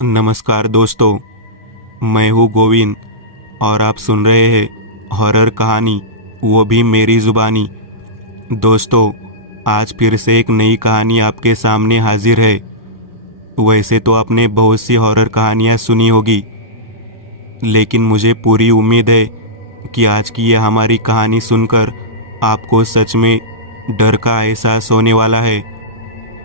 नमस्कार दोस्तों, मैं हूँ गोविंद और आप सुन रहे हैं हॉरर कहानी, वो भी मेरी ज़ुबानी। दोस्तों, आज फिर से एक नई कहानी आपके सामने हाजिर है। वैसे तो आपने बहुत सी हॉरर कहानियाँ सुनी होगी, लेकिन मुझे पूरी उम्मीद है कि आज की यह हमारी कहानी सुनकर आपको सच में डर का एहसास होने वाला है।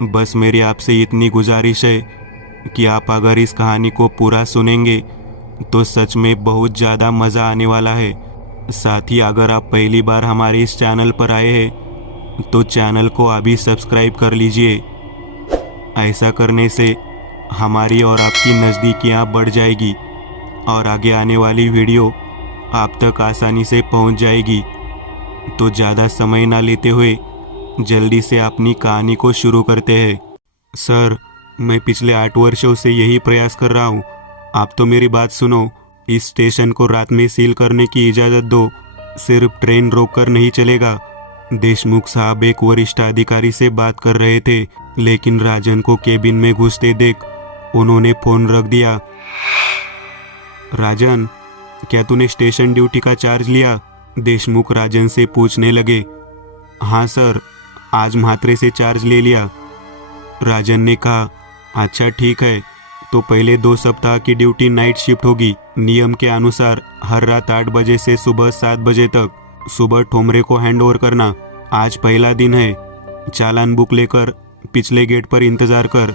बस मेरी आपसे इतनी गुजारिश है कि आप अगर इस कहानी को पूरा सुनेंगे तो सच में बहुत ज़्यादा मज़ा आने वाला है। साथ ही अगर आप पहली बार हमारे इस चैनल पर आए हैं तो चैनल को अभी सब्सक्राइब कर लीजिए। ऐसा करने से हमारी और आपकी नज़दीकियाँ बढ़ जाएगी और आगे आने वाली वीडियो आप तक आसानी से पहुंच जाएगी। तो ज़्यादा समय ना लेते हुए जल्दी से अपनी कहानी को शुरू करते हैं। सर, मैं पिछले 8 वर्षों से यही प्रयास कर रहा हूँ। आप तो मेरी बात सुनो। इस स्टेशन को रात में सील करने की इजाज़त दो। सिर्फ ट्रेन रोककर नहीं चलेगा। देशमुख साहब एक वरिष्ठ अधिकारी से बात कर रहे थे, लेकिन राजन को केबिन में घुसते देख उन्होंने फ़ोन रख दिया। राजन, क्या तूने स्टेशन ड्यूटी का चार्ज लिया? देशमुख राजन से पूछने लगे। हाँ सर, आज म्हात्रे से चार्ज ले लिया। राजन ने कहा, अच्छा ठीक है, तो पहले 2 सप्ताह की ड्यूटी नाइट शिफ्ट होगी। नियम के अनुसार हर रात 8 बजे से सुबह 7 बजे तक। सुबह ठोमरे को हैंड ओवर करना। आज पहला दिन है। चालान बुक लेकर पिछले गेट पर इंतज़ार कर।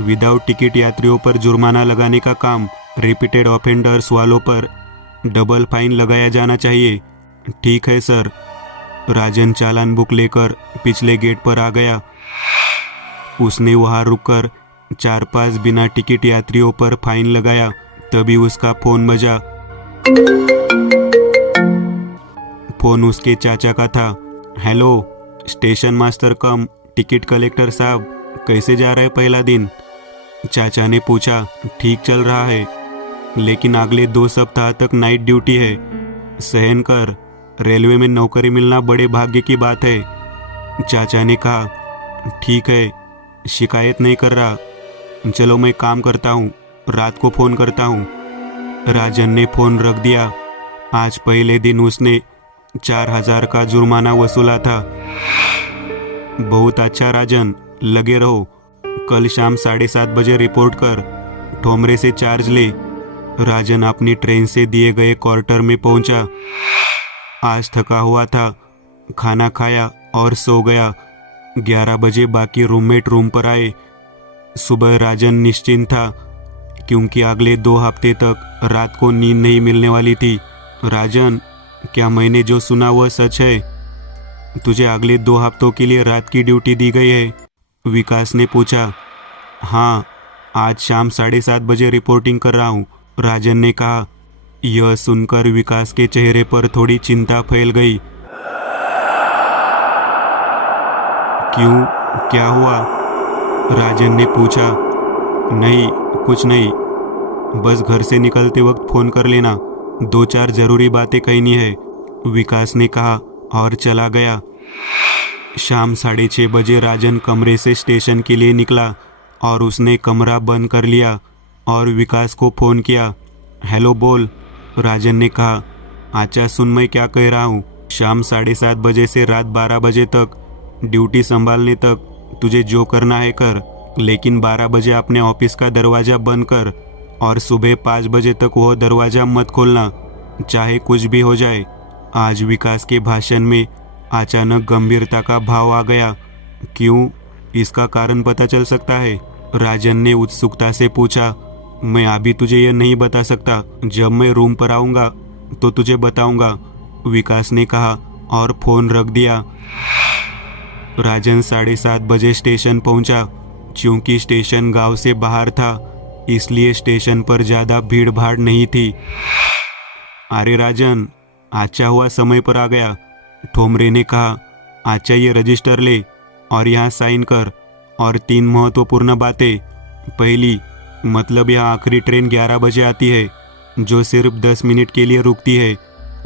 विदाउट टिकट यात्रियों पर जुर्माना लगाने का काम। रिपीटेड ऑफेंडर्स वालों पर डबल फाइन लगाया जाना चाहिए। ठीक है सर। राजन चालान बुक लेकर पिछले गेट पर आ गया। उसने वहां रुककर 4-5 बिना टिकट यात्रियों पर फाइन लगाया। तभी उसका फोन बजा। फोन उसके चाचा का था। हेलो, स्टेशन मास्टर कम टिकट कलेक्टर साहब, कैसे जा रहा है पहला दिन? चाचा ने पूछा। ठीक चल रहा है, लेकिन अगले 2 सप्ताह तक नाइट ड्यूटी है। सहन कर, रेलवे में नौकरी मिलना बड़े भाग्य की बात है। चाचा ने कहा, ठीक है, शिकायत नहीं कर रहा। चलो मैं काम करता हूँ, रात को फ़ोन करता हूँ। राजन ने फ़ोन रख दिया। आज पहले दिन उसने 4000 का जुर्माना वसूला था। बहुत अच्छा राजन, लगे रहो। कल शाम 7:30 बजे रिपोर्ट कर। ठोमरे से चार्ज ले। राजन अपनी ट्रेन से दिए गए क्वार्टर में पहुंचा। आज थका हुआ था, खाना खाया और सो गया। 11 बजे बाकी रूममेट रूम पर आए। सुबह राजन निश्चिंत था, क्योंकि अगले 2 हफ्ते तक रात को नींद नहीं मिलने वाली थी। राजन, क्या मैंने जो सुना वह सच है? तुझे अगले 2 हफ्तों के लिए रात की ड्यूटी दी गई है? विकास ने पूछा। हाँ, आज शाम 7:30 बजे रिपोर्टिंग कर रहा हूँ, राजन ने कहा। यह सुनकर विकास के चेहरे पर थोड़ी चिंता फैल गई। क्यों, क्या हुआ? राजन ने पूछा। नहीं, कुछ नहीं, बस घर से निकलते वक्त फ़ोन कर लेना, 2-4 ज़रूरी बातें कहनी है, विकास ने कहा और चला गया। शाम 6:30 बजे राजन कमरे से स्टेशन के लिए निकला और उसने कमरा बंद कर लिया और विकास को फ़ोन किया। हेलो बोल, राजन ने कहा। अच्छा सुन, मैं क्या कह रहा हूँ। शाम 7:30 बजे से रात 12 बजे तक ड्यूटी संभालने तक तुझे जो करना है कर, लेकिन 12 बजे अपने ऑफिस का दरवाज़ा बंद कर और सुबह 5 बजे तक वह दरवाज़ा मत खोलना, चाहे कुछ भी हो जाए। आज विकास के भाषण में अचानक गंभीरता का भाव आ गया। क्यों, इसका कारण पता चल सकता है? राजन ने उत्सुकता से पूछा। मैं अभी तुझे यह नहीं बता सकता, जब मैं रूम पर आऊँगा तो तुझे बताऊँगा, विकास ने कहा और फ़ोन रख दिया। राजन 7:30 बजे स्टेशन पहुंचा। चूंकि स्टेशन गांव से बाहर था, इसलिए स्टेशन पर ज़्यादा भीड़ भाड़ नहीं थी। अरे राजन, अच्छा हुआ समय पर आ गया, ठोमरे ने कहा। अच्छा, ये रजिस्टर ले और यहाँ साइन कर। और 3 महत्वपूर्ण बातें। पहली, मतलब यहाँ आखिरी ट्रेन 11 बजे आती है, जो सिर्फ 10 मिनट के लिए रुकती है।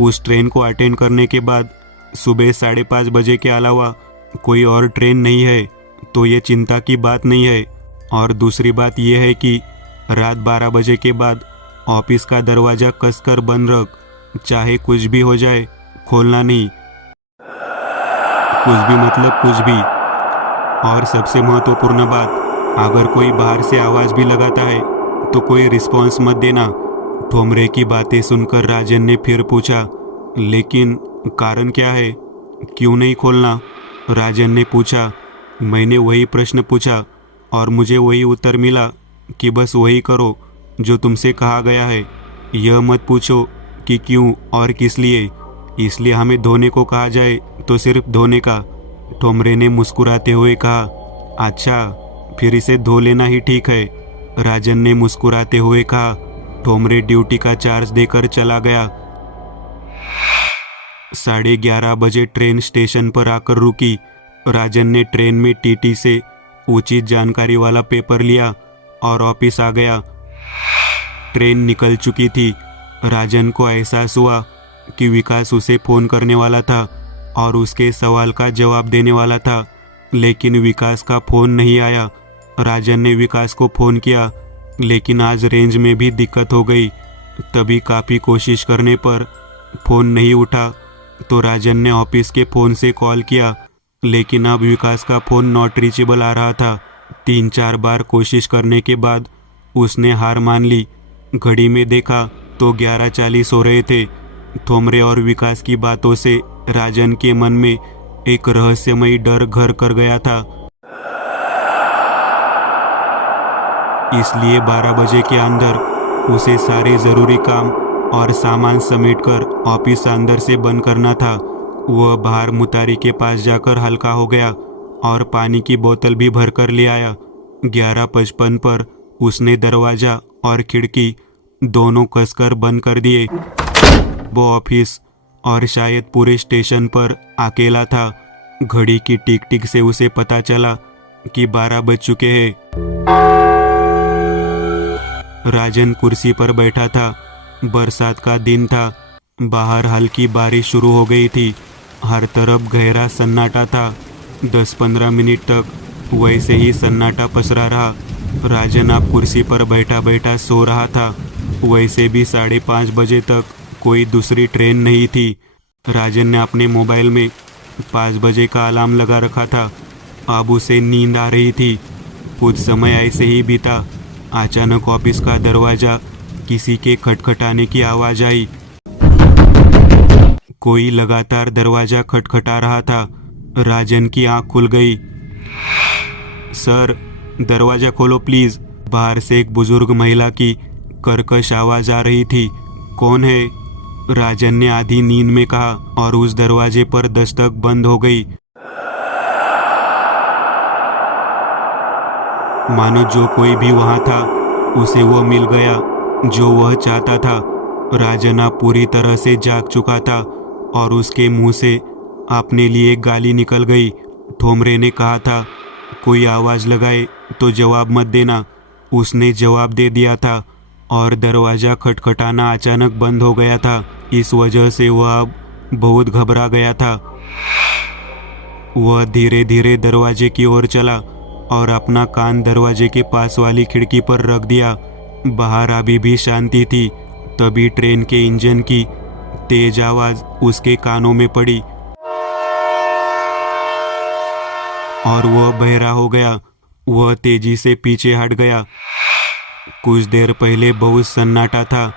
उस ट्रेन को अटेंड करने के बाद सुबह 5:30 बजे के अलावा कोई और ट्रेन नहीं है, तो ये चिंता की बात नहीं है। और दूसरी बात यह है कि रात 12 बजे के बाद ऑफिस का दरवाज़ा कसकर बंद रख, चाहे कुछ भी हो जाए, खोलना नहीं। कुछ भी मतलब कुछ भी। और सबसे महत्वपूर्ण बात, अगर कोई बाहर से आवाज़ भी लगाता है तो कोई रिस्पॉन्स मत देना। ठोमरे की बातें सुनकर राजन ने फिर पूछा, लेकिन कारण क्या है, क्यों नहीं खोलना? राजन ने पूछा। मैंने वही प्रश्न पूछा और मुझे वही उत्तर मिला कि बस वही करो जो तुमसे कहा गया है। यह मत पूछो कि क्यों और किस लिए। इसलिए हमें धोने को कहा जाए तो सिर्फ धोने का। ठोमरे ने मुस्कुराते हुए कहा, अच्छा, फिर इसे धो लेना ही ठीक है। राजन ने मुस्कुराते हुए कहा। ठोमरे ड्यूटी का चार्ज देकर चला गया। 11:30 बजे ट्रेन स्टेशन पर आकर रुकी। राजन ने ट्रेन में टीटी से उचित जानकारी वाला पेपर लिया और ऑफिस आ गया। ट्रेन निकल चुकी थी। राजन को एहसास हुआ कि विकास उसे फ़ोन करने वाला था और उसके सवाल का जवाब देने वाला था, लेकिन विकास का फ़ोन नहीं आया। राजन ने विकास को फ़ोन किया, लेकिन आज रेंज में भी दिक्कत हो गई। तभी काफ़ी कोशिश करने पर फ़ोन नहीं उठा तो राजन ने ऑफिस के फ़ोन से कॉल किया, लेकिन अब विकास का फ़ोन नॉट रीचेबल आ रहा था। 3-4 बार कोशिश करने के बाद उसने हार मान ली। घड़ी में देखा तो 11:40 हो रहे थे। ठोमरे और विकास की बातों से राजन के मन में एक रहस्यमयी डर घर कर गया था। इसलिए 12 बजे के अंदर उसे सारे ज़रूरी काम और सामान समेटकर ऑफिस अंदर से बंद करना था। वह बाहर मुतारी के पास जाकर हल्का हो गया और पानी की बोतल भी भरकर ले आया। 11:55 पर उसने दरवाज़ा और खिड़की दोनों कसकर बंद कर दिए। वो ऑफिस और शायद पूरे स्टेशन पर अकेला था। घड़ी की टिक टिक से उसे पता चला कि 12 बज चुके हैं। राजन कुर्सी पर बैठा था। बरसात का दिन था। बाहर हल्की बारिश शुरू हो गई थी। हर तरफ गहरा सन्नाटा था। 10-15 मिनट तक वैसे ही सन्नाटा पसरा रहा। राजन अब कुर्सी पर बैठा बैठा सो रहा था। वैसे भी 5:30 बजे तक कोई दूसरी ट्रेन नहीं थी। राजन ने अपने मोबाइल में 5 बजे का अलार्म लगा रखा था। अब उसे नींद आ रही थी। कुछ समय ऐसे ही बीता। अचानक ऑफिस का दरवाज़ा किसी के खटखटाने की आवाज़ आई। कोई लगातार दरवाज़ा खटखटा रहा था। राजन की आंख खुल गई। सर, दरवाज़ा खोलो प्लीज़। बाहर से एक बुजुर्ग महिला की कर्कश आवाज़ आ रही थी। कौन है? राजन ने आधी नींद में कहा और उस दरवाजे पर दस्तक बंद हो गई। मानो जो कोई भी वहाँ था उसे वो मिल गया जो वह चाहता था। राजन अब पूरी तरह से जाग चुका था और उसके मुंह से अपने लिए गाली निकल गई। ठोमरे ने कहा था, कोई आवाज़ लगाए तो जवाब मत देना। उसने जवाब दे दिया था और दरवाज़ा खटखटाना अचानक बंद हो गया था। इस वजह से वह अब बहुत घबरा गया था। वह धीरे धीरे दरवाजे की ओर चला और अपना कान दरवाजे के पास वाली खिड़की पर रख दिया। बाहर अभी भी शांति थी। तभी ट्रेन के इंजन की तेज आवाज़ उसके कानों में पड़ी और वह बहरा हो गया। वह तेजी से पीछे हट गया। कुछ देर पहले बहुत सन्नाटा था।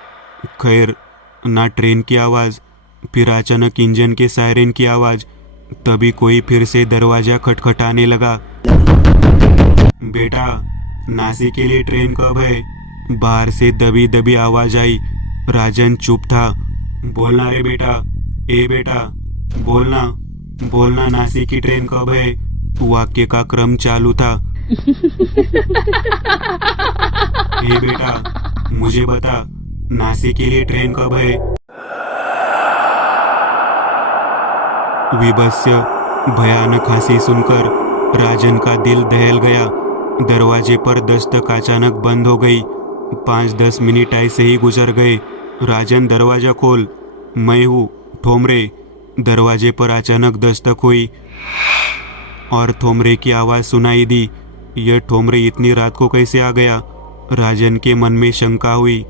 खैर, ना ट्रेन की आवाज़, फिर अचानक इंजन के सायरन की आवाज़। तभी कोई फिर से दरवाज़ा खटखटाने लगा। बेटा, नासिक के लिए ट्रेन कब है? बाहर से दबी दबी आवाज़ आई। राजन चुप था। बोलना रे बेटा, ए बेटा, बोलना बोलना, नासिक की ट्रेन कब है? वाक्य का क्रम चालू था। ए बेटा, मुझे बता, नासिक के लिए ट्रेन कब है? विभत्स्य भयानक हंसी सुनकर राजन का दिल दहल गया। दरवाजे पर दस्तक अचानक बंद हो गई। 5-10 मिनट ऐसे ही गुजर गए। राजन, दरवाज़ा खोल। मैं हूँ, ठोमरे। दरवाजे पर अचानक दस्तक हुई और ठोमरे की आवाज़ सुनाई दी। यह ठोमरे इतनी रात को कैसे आ गया? राजन के मन में शंका हुई।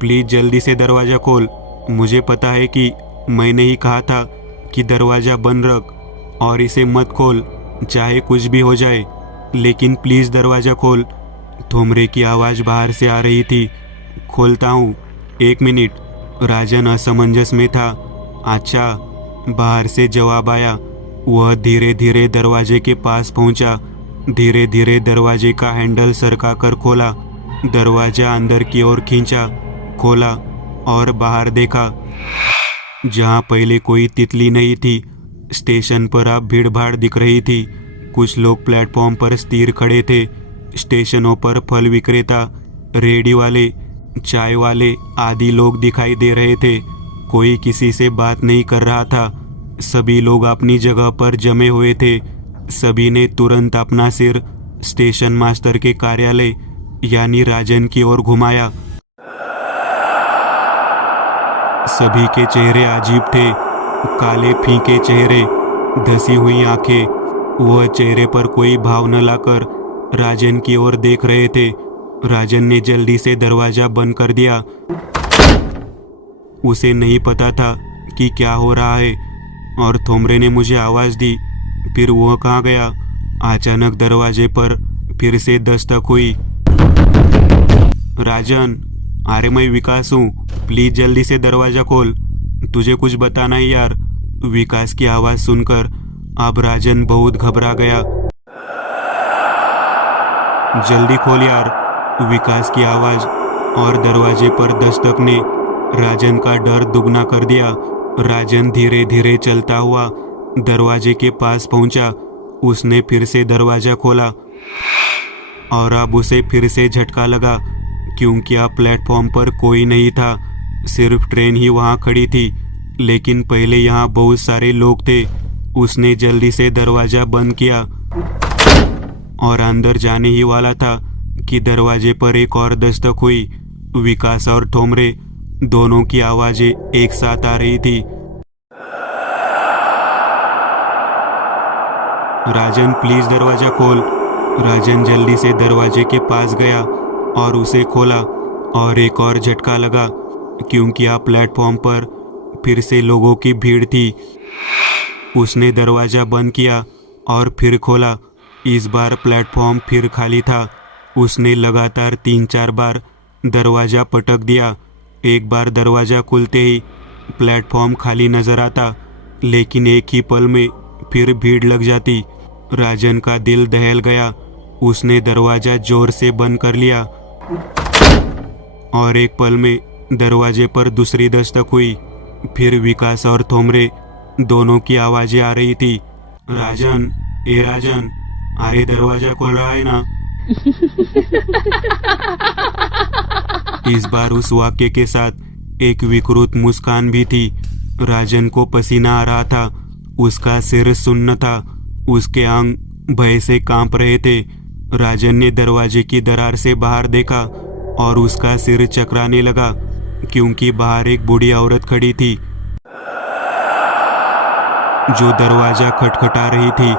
प्लीज जल्दी से दरवाज़ा खोल। मुझे पता है कि मैंने ही कहा था कि दरवाज़ा बंद रख और इसे मत खोल, चाहे कुछ भी हो जाए, लेकिन प्लीज़ दरवाज़ा खोल। ठोमरे की आवाज़ बाहर से आ रही थी। खोलता हूँ, 1 मिनट। राजन असमंजस में था। अच्छा, बाहर से जवाब आया। वह धीरे धीरे दरवाजे के पास पहुंचा। धीरे धीरे दरवाजे का हैंडल सरकाकर खोला। दरवाजा अंदर की ओर खींचा, खोला और बाहर देखा। जहां पहले कोई तितली नहीं थी, स्टेशन पर अब भीड़ भाड़ दिख रही थी। कुछ लोग प्लेटफॉर्म पर स्थिर खड़े थे। स्टेशनों पर फल विक्रेता, रेडी वाले, चाय वाले आदि लोग दिखाई दे रहे थे। कोई किसी से बात नहीं कर रहा था। सभी लोग अपनी जगह पर जमे हुए थे। सभी ने तुरंत अपना सिर स्टेशन मास्टर के कार्यालय यानी राजन की ओर घुमाया। सभी के चेहरे अजीब थे। काले फीके चेहरे, धसी हुई आंखें। वह चेहरे पर कोई भाव न लाकर राजन की ओर देख रहे थे। राजन ने जल्दी से दरवाजा बंद कर दिया। उसे नहीं पता था कि क्या हो रहा है और ठोमरे ने मुझे आवाज़ दी। फिर वह कहाँ गया? अचानक दरवाजे पर फिर से दस्तक हुई। राजन, अरे मैं विकास हूँ, प्लीज जल्दी से दरवाजा खोल, तुझे कुछ बताना है यार। विकास की आवाज़ सुनकर अब राजन बहुत घबरा गया। जल्दी खोल यार, विकास की आवाज़ और दरवाजे पर दस्तक ने राजन का डर दुगना कर दिया। राजन धीरे धीरे चलता हुआ दरवाजे के पास पहुंचा। उसने फिर से दरवाजा खोला और अब उसे फिर से झटका लगा, क्योंकि अब प्लेटफॉर्म पर कोई नहीं था, सिर्फ ट्रेन ही वहां खड़ी थी। लेकिन पहले यहाँ बहुत सारे लोग थे। उसने जल्दी से दरवाजा बंद किया और अंदर जाने ही वाला था कि दरवाजे पर एक और दस्तक हुई। विकास और ठोमरे दोनों की आवाजें एक साथ आ रही थी। राजन, प्लीज दरवाजा खोल। राजन जल्दी से दरवाजे के पास गया और उसे खोला और एक और झटका लगा, क्योंकि अब प्लेटफॉर्म पर फिर से लोगों की भीड़ थी। उसने दरवाजा बंद किया और फिर खोला। इस बार प्लेटफॉर्म फिर खाली था। उसने लगातार 3-4 बार दरवाजा पटक दिया। एक बार दरवाजा खुलते ही प्लेटफॉर्म खाली नजर आता, लेकिन एक ही पल में फिर भीड़ लग जाती। राजन का दिल दहल गया। उसने दरवाजा जोर से बंद कर लिया और एक पल में दरवाजे पर दूसरी दस्तक हुई। फिर विकास और ठोमरे दोनों की आवाजें आ रही थी। राजन, ए राजन, अरे दरवाजा खोल रहा है ना? इस बार उस वाक्य के साथ एक विकृत मुस्कान भी थी। राजन को पसीना आ रहा था। उसका सिर सुन्न था। उसके अंग भय से कांप रहे थे। राजन ने दरवाजे की दरार से बाहर देखा और उसका सिर चकराने लगा, क्योंकि बाहर एक बूढ़ी औरत खड़ी थी जो दरवाजा खटखटा रही थी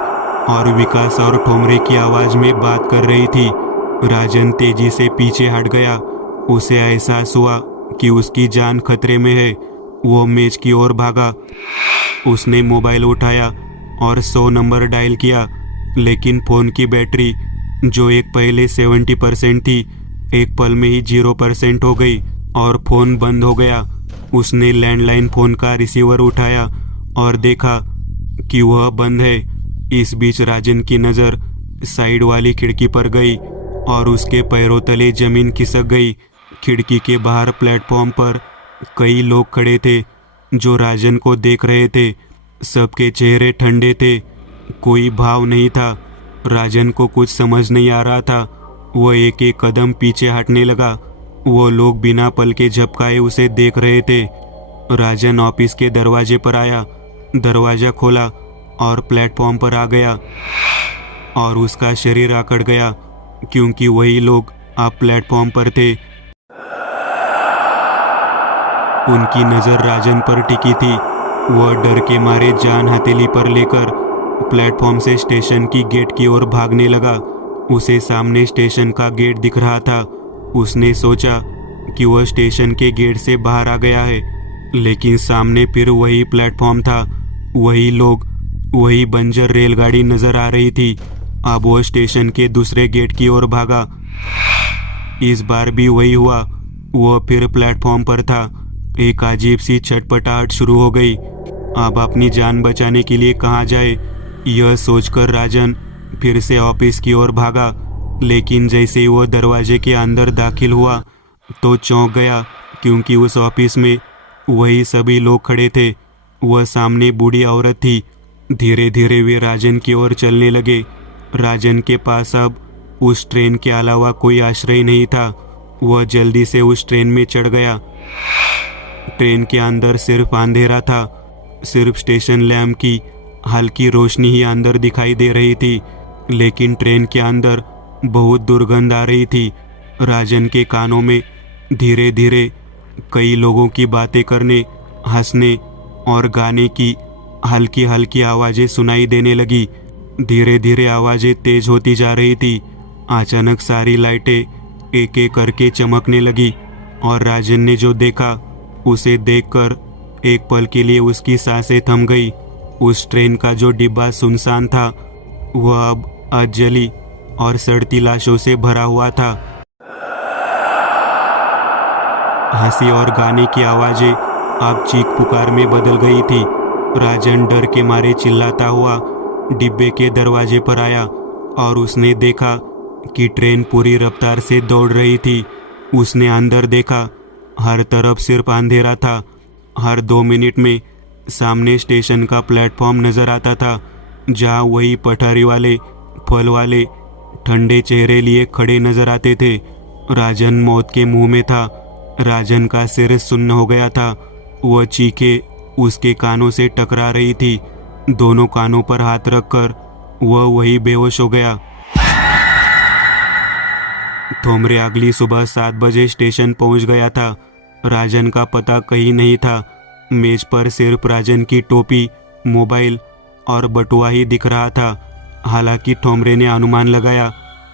और विकास और ठोमरे की आवाज में बात कर रही थी। राजन तेजी से पीछे हट गया। उसे एहसास हुआ कि उसकी जान खतरे में है। वो मेज की ओर भागा। उसने मोबाइल उठाया और 100 नंबर डायल किया, लेकिन फोन की बैटरी, जो एक पहले 70% थी, एक पल में ही 0% हो गई और फोन बंद हो गया। उसने लैंडलाइन फोन का रिसीवर उठाया और देखा कि वह बंद है। इस बीच राजन की नज़र साइड वाली खिड़की पर गई और उसके पैरों तले जमीन खिसक गई। खिड़की के बाहर प्लेटफॉर्म पर कई लोग खड़े थे जो राजन को देख रहे थे। सबके चेहरे ठंडे थे, कोई भाव नहीं था। राजन को कुछ समझ नहीं आ रहा था। वह एक एक कदम पीछे हटने लगा। वो लोग बिना पल के झपकाए उसे देख रहे थे। राजन ऑफिस के दरवाजे पर आया, दरवाजा खोला और प्लेटफॉर्म पर आ गया और उसका शरीर आकड़ गया, क्योंकि वही लोग अब प्लेटफॉर्म पर थे। उनकी नज़र राजन पर टिकी थी। वह डर के मारे जान हथेली पर लेकर प्लेटफॉर्म से स्टेशन की गेट की ओर भागने लगा। उसे सामने स्टेशन का गेट दिख रहा था। उसने सोचा कि वह स्टेशन के गेट से बाहर आ गया है, लेकिन सामने फिर वही प्लेटफॉर्म था, वही लोग, वही बंजर रेलगाड़ी नजर आ रही थी। अब वो स्टेशन के दूसरे गेट की ओर भागा। इस बार भी वही हुआ, वह फिर प्लेटफॉर्म पर था। एक अजीब सी छटपटाहट शुरू हो गई। अब अपनी जान बचाने के लिए कहाँ जाए, यह सोचकर राजन फिर से ऑफिस की ओर भागा। लेकिन जैसे ही वो दरवाजे के अंदर दाखिल हुआ तो चौंक गया, क्योंकि उस ऑफिस में वही सभी लोग खड़े थे। वह सामने बूढ़ी औरत थी। धीरे धीरे वे राजन की ओर चलने लगे। राजन के पास अब उस ट्रेन के अलावा कोई आश्रय नहीं था। वह जल्दी से उस ट्रेन में चढ़ गया। ट्रेन के अंदर सिर्फ अंधेरा था, सिर्फ स्टेशन लैंप की हल्की रोशनी ही अंदर दिखाई दे रही थी। लेकिन ट्रेन के अंदर बहुत दुर्गंध आ रही थी। राजन के कानों में धीरे धीरे कई लोगों की बातें करने, हंसने और गाने की हल्की हल्की आवाज़ें सुनाई देने लगी। धीरे धीरे आवाज़ें तेज होती जा रही थी। अचानक सारी लाइटें एक एक करके चमकने लगी और राजन ने जो देखा उसे देखकर एक पल के लिए उसकी सांसें थम गई। उस ट्रेन का जो डिब्बा सुनसान था वह अब अधजली और सड़ती लाशों से भरा हुआ था। हंसी और गाने की आवाज़ें अब चीख पुकार में बदल गई थी। राजन डर के मारे चिल्लाता हुआ डिब्बे के दरवाजे पर आया और उसने देखा कि ट्रेन पूरी रफ्तार से दौड़ रही थी। उसने अंदर देखा, हर तरफ सिर्फ अंधेरा था। हर 2 मिनट में सामने स्टेशन का प्लेटफॉर्म नजर आता था, जहां वही पटरी वाले, फल वाले ठंडे चेहरे लिए खड़े नजर आते थे। राजन मौत के मुंह में था। राजन का सिर सुन्न हो गया था। वह चीखें उसके कानों से टकरा रही थी। दोनों कानों पर हाथ रखकर वह वही बेहोश हो गया। थोमरे अगली सुबह 7 बजे स्टेशन पहुंच गया था। राजन का पता कहीं नहीं था। मेज पर सिर्फ राजन की टोपी, मोबाइल और बटुआ ही दिख रहा था। हालांकि ठोमरे ने अनुमान लगाया।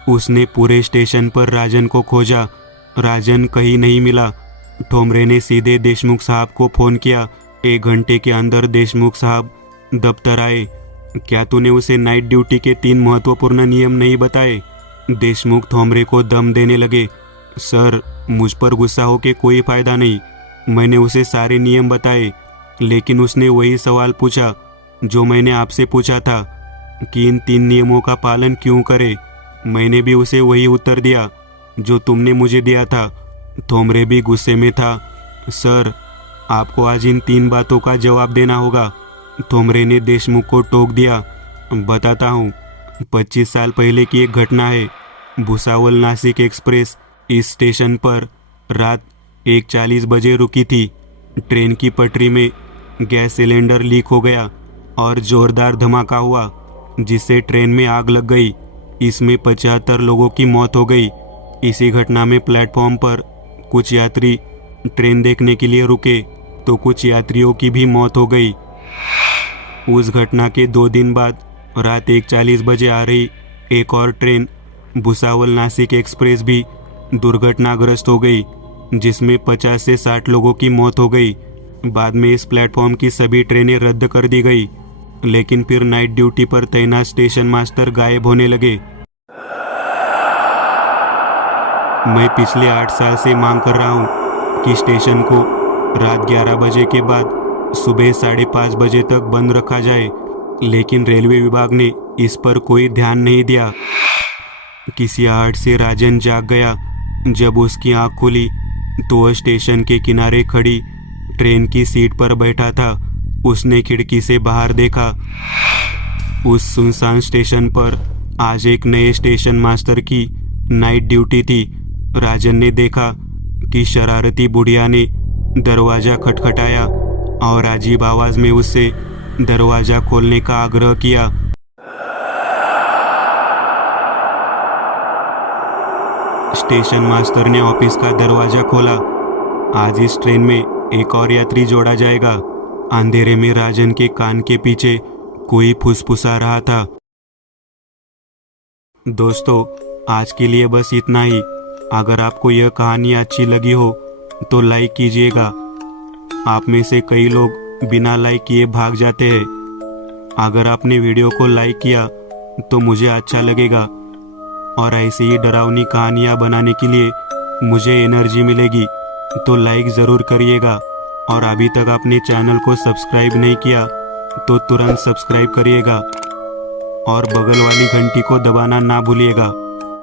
उसने पूरे स्टेशन पर राजन को खोजा। राजन कहीं नहीं मिला। ठोमरे ने सीधे देशमुख साहब को फ़ोन किया। 1 घंटे के अंदर देशमुख साहब दफ्तर आए। क्या तूने उसे नाइट ड्यूटी के 3 महत्वपूर्ण नियम नहीं बताए? देशमुख थोमरे को दम देने लगे। सर, मुझ पर गुस्सा होके कोई फायदा नहीं। मैंने उसे सारे नियम बताए, लेकिन उसने वही सवाल पूछा जो मैंने आपसे पूछा था कि इन 3 नियमों का पालन क्यों करे। मैंने भी उसे वही उत्तर दिया जो तुमने मुझे दिया था। थोमरे भी गुस्से में था। सर, आपको आज इन 3 बातों का जवाब देना होगा। थोमरे ने देशमुख को टोक दिया। बताता हूँ। 25 साल पहले की एक घटना है। भुसावल नासिक एक्सप्रेस इस स्टेशन पर रात 1:40 बजे रुकी थी। ट्रेन की पटरी में गैस सिलेंडर लीक हो गया और जोरदार धमाका हुआ, जिससे ट्रेन में आग लग गई। इसमें 75 लोगों की मौत हो गई। इसी घटना में प्लेटफॉर्म पर कुछ यात्री ट्रेन देखने के लिए रुके तो कुछ यात्रियों की भी मौत हो गई। उस घटना के 2 दिन बाद रात 1:40 बजे आ रही एक और ट्रेन भुसावल नासिक एक्सप्रेस भी दुर्घटनाग्रस्त हो गई, जिसमें 50 से 60 लोगों की मौत हो गई। बाद में इस प्लेटफॉर्म की सभी ट्रेनें रद्द कर दी गई, लेकिन फिर नाइट ड्यूटी पर तैनात स्टेशन मास्टर गायब होने लगे। मैं पिछले 8 साल से मांग कर रहा हूँ कि स्टेशन को रात 11 बजे के बाद सुबह 5:30 बजे तक बंद रखा जाए, लेकिन रेलवे विभाग ने इस पर कोई ध्यान नहीं दिया। किसी आहट से राजन जाग गया। जब उसकी आंख खुली तो वह स्टेशन के किनारे खड़ी ट्रेन की सीट पर बैठा था। उसने खिड़की से बाहर देखा। उस सुनसान स्टेशन पर आज एक नए स्टेशन मास्टर की नाइट ड्यूटी थी। राजन ने देखा कि शरारती बुढ़िया ने दरवाजा खटखटाया और अजीब आवाज में उससे दरवाजा खोलने का आग्रह किया। स्टेशन मास्टर ने ऑफिस का दरवाजा खोला। आज इस ट्रेन में एक और यात्री जोड़ा जाएगा। अंधेरे में राजन के कान के पीछे कोई फुसफुसा रहा था। दोस्तों, आज के लिए बस इतना ही। अगर आपको यह कहानी अच्छी लगी हो तो लाइक कीजिएगा। आप में से कई लोग बिना लाइक किए भाग जाते हैं। अगर आपने वीडियो को लाइक किया तो मुझे अच्छा लगेगा और ऐसी ही डरावनी कहानियाँ बनाने के लिए मुझे एनर्जी मिलेगी। तो लाइक ज़रूर करिएगा और अभी तक आपने चैनल को सब्सक्राइब नहीं किया तो तुरंत सब्सक्राइब करिएगा और बगल वाली घंटी को दबाना ना भूलिएगा।